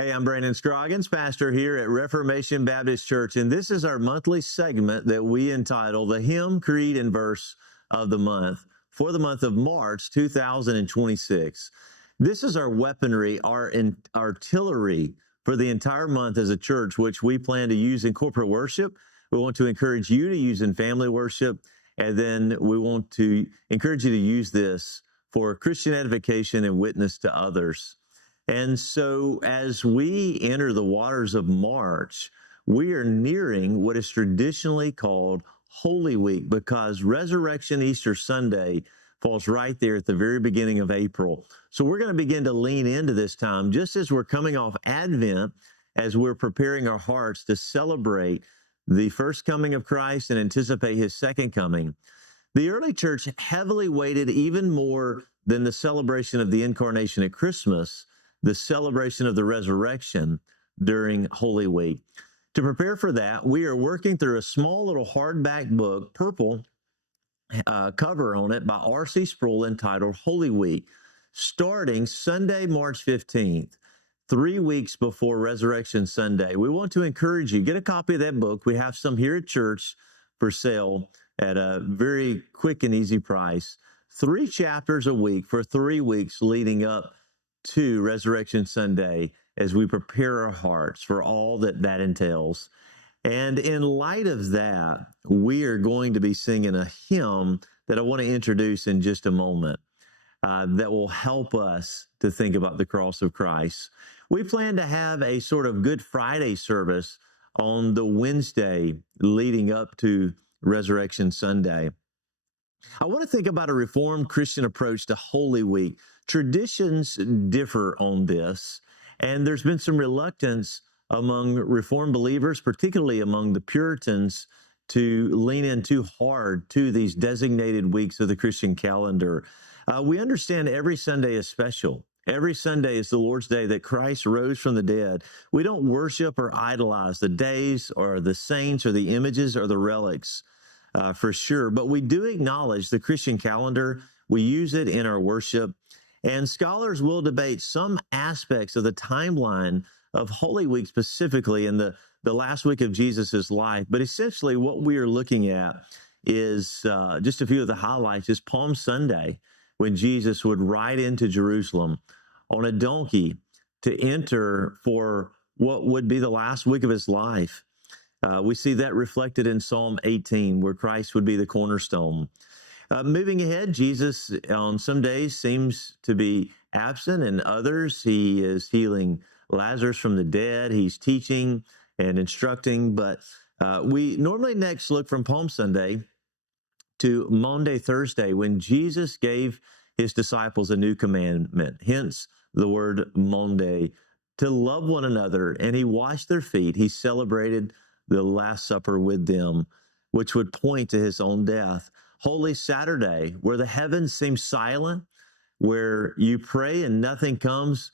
Hey, I'm Brandon Scroggins, pastor here at Reformation Baptist Church, and this is our monthly segment that we entitle The Hymn, Creed, and Verse of the Month for the month of March 2026. This is our weaponry, our artillery for the entire month as a church, which we plan to use in corporate worship. We want to encourage you to use in family worship, and then we want to encourage you to use this for Christian edification and witness to others. And so as we enter the waters of March, we are nearing what is traditionally called Holy Week because Resurrection Easter Sunday falls right there at the very beginning of April. So we're going to begin to lean into this time just as we're coming off Advent, as we're preparing our hearts to celebrate the first coming of Christ and anticipate his second coming. The early church heavily weighted even more than the celebration of the incarnation at Christmas, the celebration of the resurrection during Holy Week. To prepare for that, we are working through a small little hardback book, purple cover on it by R.C. Sproul, entitled Holy Week, starting Sunday, March 15th, 3 weeks before Resurrection Sunday. We want to encourage you, get a copy of that book. We have some here at church for sale at a very quick and easy price. 3 chapters a week for 3 weeks leading up to Resurrection Sunday as we prepare our hearts for all that that entails. And in light of that, we are going to be singing a hymn that I want to introduce in just a moment that will help us to think about the cross of Christ. We plan to have a sort of Good Friday service on the Wednesday leading up to Resurrection Sunday. I want to think about a Reformed Christian approach to Holy Week. Traditions differ on this, and there's been some reluctance among Reformed believers, particularly among the Puritans, to lean in too hard to these designated weeks of the Christian calendar. We understand every Sunday is special. Every Sunday is the Lord's Day that Christ rose from the dead. We don't worship or idolize the days or the saints or the images or the relics. For sure. But we do acknowledge the Christian calendar. We use it in our worship. And scholars will debate some aspects of the timeline of Holy Week, specifically in the last week of Jesus' life. But essentially what we are looking at is just a few of the highlights is Palm Sunday, when Jesus would ride into Jerusalem on a donkey to enter for what would be the last week of his life. We see that reflected in Psalm 18, where Christ would be the cornerstone. Moving ahead, Jesus on some days seems to be absent, and others he is healing Lazarus from the dead. He's teaching and instructing, but we normally next look from Palm Sunday to Maundy Thursday, when Jesus gave his disciples a new commandment, hence the word Maundy, to love one another, and he washed their feet. He celebrated the Last Supper with them, which would point to his own death. Holy Saturday, where the heavens seem silent, where you pray and nothing comes.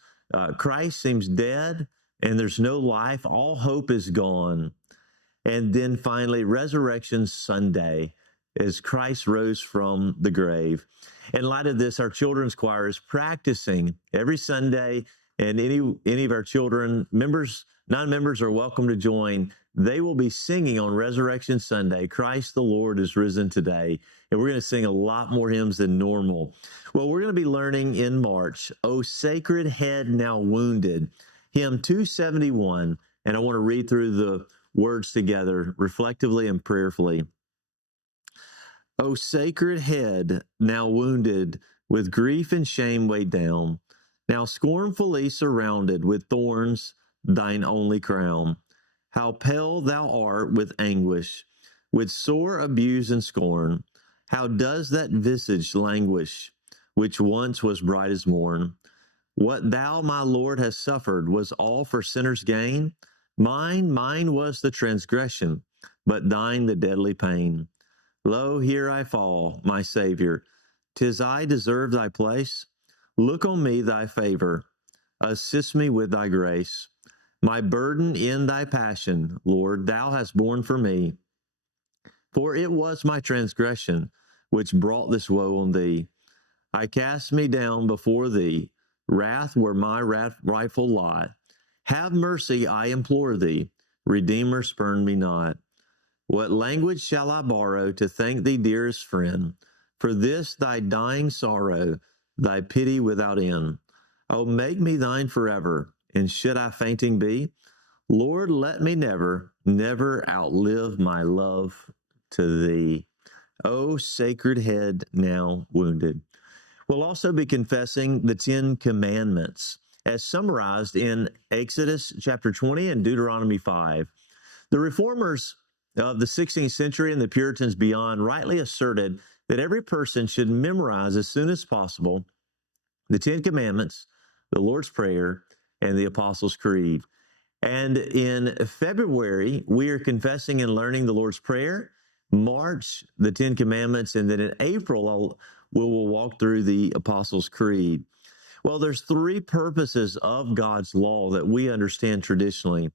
Christ seems dead and there's no life. All hope is gone. And then finally, Resurrection Sunday, as Christ rose from the grave. In light of this, our children's choir is practicing every Sunday, and any of our children, members, non-members are welcome to join. They will be singing on Resurrection Sunday, Christ the Lord is risen today. And we're going to sing a lot more hymns than normal. Well, we're going to be learning in March, O Sacred Head Now Wounded, hymn 271. And I want to read through the words together reflectively and prayerfully. O sacred head, now wounded, with grief and shame weighed down, now scornfully surrounded with thorns, thine only crown. How pale thou art with anguish, with sore abuse and scorn. How does that visage languish, which once was bright as morn? What thou, my Lord, hast suffered was all for sinners' gain. Mine was the transgression, but thine the deadly pain. Lo, here I fall, my Savior. 'Tis I deserve thy place. Look on me thy favor. Assist me with thy grace. My burden in thy passion, Lord, thou hast borne for me. For it was my transgression which brought this woe on thee. I cast me down before thee. Wrath were my rightful lot. Have mercy, I implore thee. Redeemer, spurn me not. What language shall I borrow to thank thee, dearest friend, for this thy dying sorrow, thy pity without end? Oh, make me thine forever, and should I fainting be, Lord, let me never, never outlive my love to thee. O sacred head now wounded. We'll also be confessing the 10 Commandments as summarized in Exodus chapter 20 and Deuteronomy 5. The reformers of the 16th century and the Puritans beyond rightly asserted that every person should memorize as soon as possible the 10 Commandments, the Lord's Prayer, and the Apostles' Creed. And in February, we are confessing and learning the Lord's Prayer, March, the 10 Commandments, and then in April, we will walk through the Apostles' Creed. Well, there's three purposes of God's law that we understand traditionally.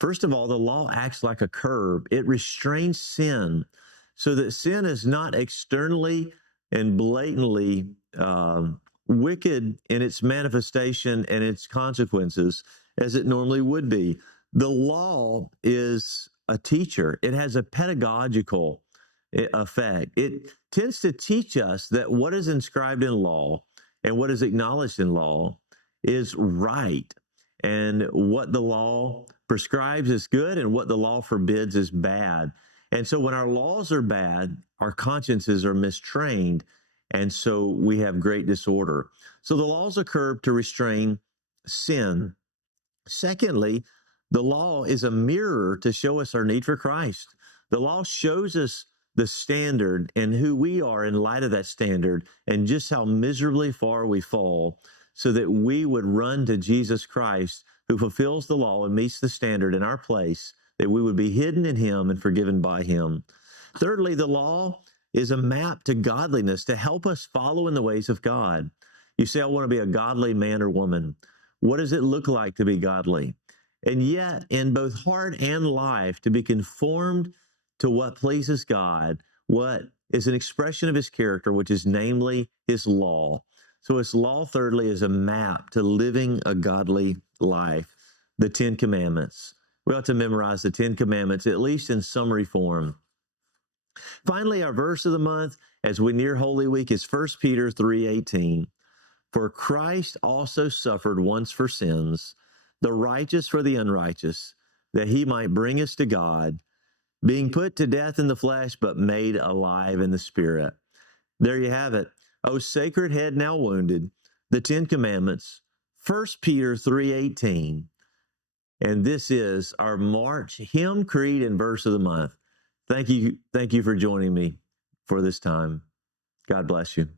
First of all, the law acts like a curb. It restrains sin so that sin is not externally and blatantly wicked in its manifestation and its consequences as it normally would be. The law is a teacher. It has a pedagogical effect. It tends to teach us that what is inscribed in law and what is acknowledged in law is right, and what the law prescribes is good, and what the law forbids is bad. And so when our laws are bad, our consciences are mistrained, and so we have great disorder. So the law is a curb to restrain sin. Secondly, the law is a mirror to show us our need for Christ. The law shows us the standard and who we are in light of that standard and just how miserably far we fall, so that we would run to Jesus Christ, who fulfills the law and meets the standard in our place, that we would be hidden in him and forgiven by him. Thirdly, the law is a map to godliness to help us follow in the ways of God. You say, I want to be a godly man or woman. What does it look like to be godly? And yet, in both heart and life, to be conformed to what pleases God, what is an expression of his character, which is namely his law. So his law, thirdly, is a map to living a godly life. The 10 Commandments. We ought to memorize the 10 Commandments, at least in summary form. Finally, our verse of the month, as we near Holy Week, is 1 Peter 3:18. For Christ also suffered once for sins, the righteous for the unrighteous, that he might bring us to God, being put to death in the flesh, but made alive in the spirit. There you have it. O sacred head now wounded, the 10 Commandments, 1 Peter 3:18. And this is our March hymn, creed, and verse of the month. Thank you for joining me for this time. God bless you.